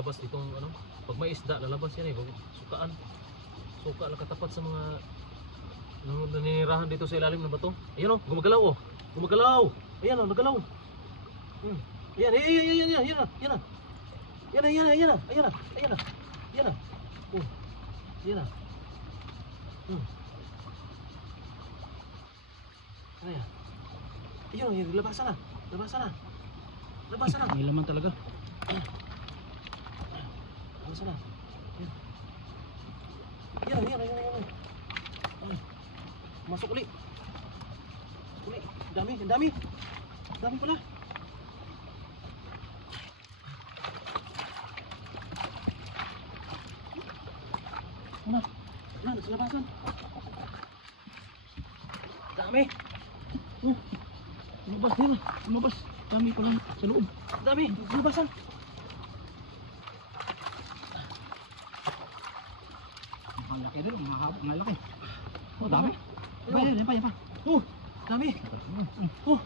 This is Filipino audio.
lalabas itong ano, pag may isda lalabas yan eh, sukaan. Suka lang katapat sa mga naninirahan dito sa ilalim ng bato. Ayan oh, gumagalaw oh. Gumagalaw. Ayan oh, nagalaw. Ayan, ayan na. Ayan na. Ayan na. Ayan na. Oh. Ayan na. Ayan. Ayan, labasan na. Labasan na. May laman talaga. Labasan na. Ayan. Masuk ulit. Ang dami pala. Ano? Nasa labasan. Dami. Lumabas din. Lumabas. Dami pa lang sa loob. Dami. Labasan. Ang laki rin. Ang laki. Oh, dami. Yan pa. Oh, dami. Oh.